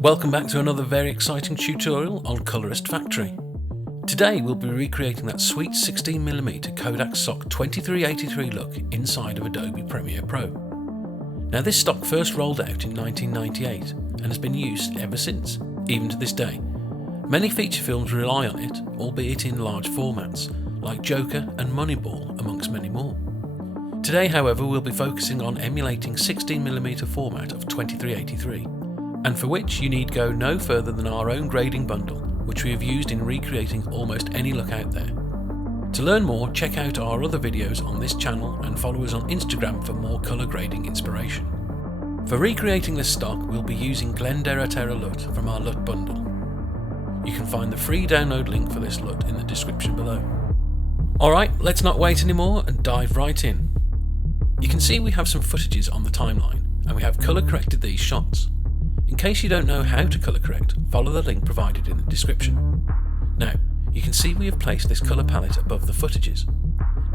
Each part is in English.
Welcome back to another very exciting tutorial on Colorist Foundry. Today we'll be recreating that sweet 16mm Kodak stock 2383 look inside of Adobe Premiere Pro. Now this stock first rolled out in 1998 and has been used ever since, even to this day. Many feature films rely on it, albeit in large formats, like Joker and Moneyball amongst many more. Today however we'll be focusing on emulating 16mm format of 2383, and for which you need go no further than our own grading bundle, which we have used in recreating almost any look out there. To learn more, check out our other videos on this channel and follow us on Instagram for more colour grading inspiration. For recreating this stock, we'll be using Glenderaterra LUT from our LUT bundle. You can find the free download link for this LUT in the description below. Alright, let's not wait anymore and dive right in. You can see we have some footages on the timeline, and we have colour corrected these shots. In case you don't know how to colour correct, follow the link provided in the description. Now, you can see we have placed this colour palette above the footages.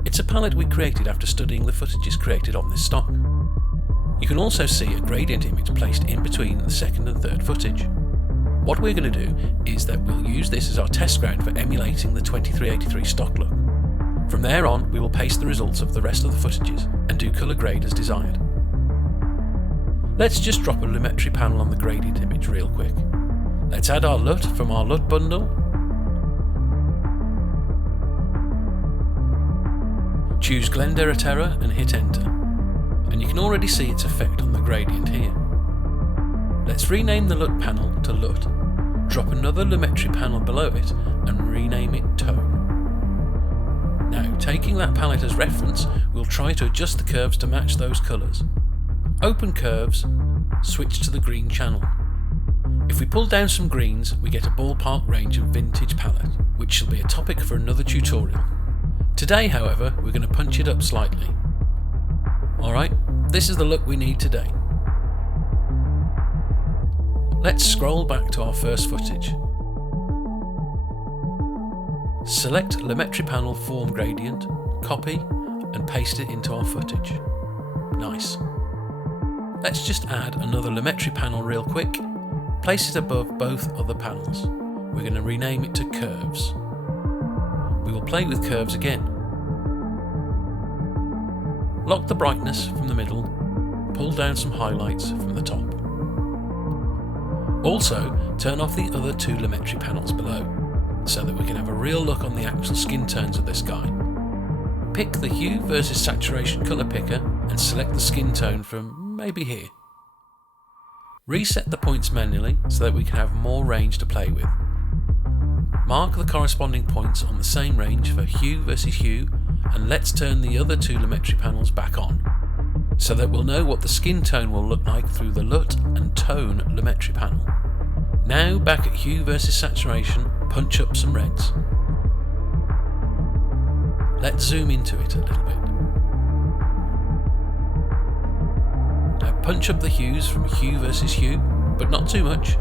It's a palette we created after studying the footages created on this stock. You can also see a gradient image placed in between the second and third footage. What we're going to do is that we'll use this as our test ground for emulating the 2383 stock look. From there on, we will paste the results of the rest of the footages and do colour grade as desired. Let's just drop a lumetri panel on the gradient image real quick. Let's add our LUT from our LUT bundle. Choose Glenderaterra and hit enter. And you can already see its effect on the gradient here. Let's rename the LUT panel to LUT. Drop another lumetri panel below it and rename it Tone. Now, taking that palette as reference, we'll try to adjust the curves to match those colours. Open curves, switch to the green channel. If we pull down some greens, we get a ballpark range of vintage palette, which shall be a topic for another tutorial. Today, however, we're going to punch it up slightly. Alright, this is the look we need today. Let's scroll back to our first footage. Select Lumetri Panel Form Gradient, copy, and paste it into our footage. Nice. Let's just add another Lumetri panel real quick, place it above both other panels. We're going to rename it to Curves. We will play with curves again. Lock the brightness from the middle, pull down some highlights from the top. Also, turn off the other two Lumetri panels below, so that we can have a real look on the actual skin tones of this guy. Pick the hue versus saturation colour picker and select the skin tone from maybe here. Reset the points manually so that we can have more range to play with. Mark the corresponding points on the same range for hue versus hue, and let's turn the other two lumetri panels back on, so that we'll know what the skin tone will look like through the LUT and Tone lumetri panel. Now back at hue versus saturation, punch up some reds. Let's zoom into it a little bit. Now punch up the hues from hue versus hue, but not too much.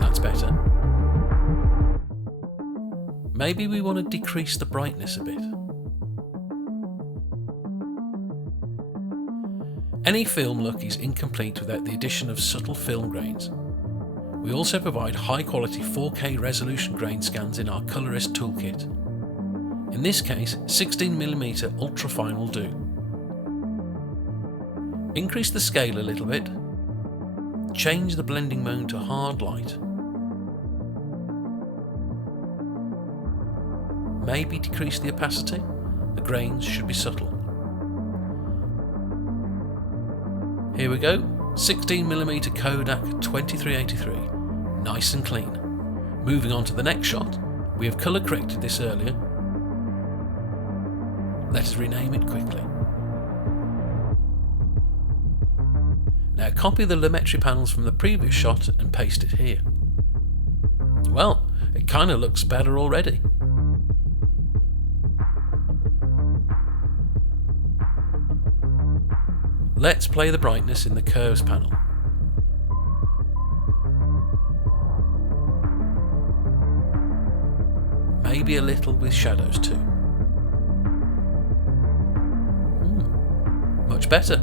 That's better. Maybe we want to decrease the brightness a bit. Any film look is incomplete without the addition of subtle film grains. We also provide high quality 4K resolution grain scans in our Colorist toolkit. In this case, 16mm ultrafine will do. Increase the scale a little bit. Change the blending mode to hard light. Maybe decrease the opacity. The grains should be subtle. Here we go, 16mm Kodak 2383, nice and clean. Moving on to the next shot, we have colour corrected this earlier. Let us rename it quickly. Now copy the lumetri panels from the previous shot and paste it here. Well, it kinda looks better already. Let's play the brightness in the curves panel. Maybe a little with shadows too. better.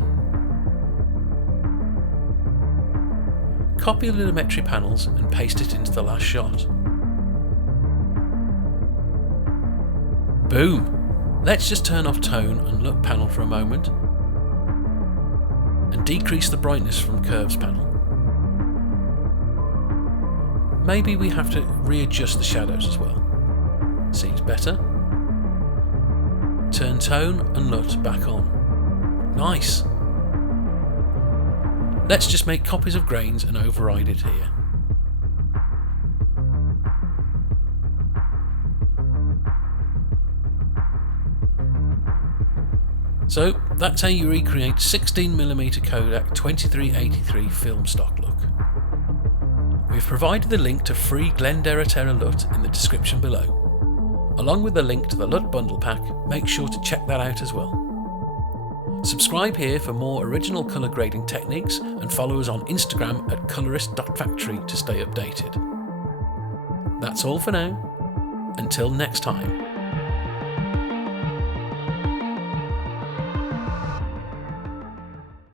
Copy the lumetri panels and paste it into the last shot. Boom! Let's just turn off tone and LUT panel for a moment and decrease the brightness from curves panel. Maybe we have to readjust the shadows as well. Seems better. Turn tone and LUT back on. Nice! Let's just make copies of grains and override it here. So that's how you recreate 16mm Kodak 2383 film stock look. We've provided the link to free Glenderaterra LUT in the description below. Along with the link to the LUT bundle pack, make sure to check that out as well. Subscribe here for more original colour grading techniques and follow us on Instagram at colorist.factory to stay updated. That's all for now. Until next time.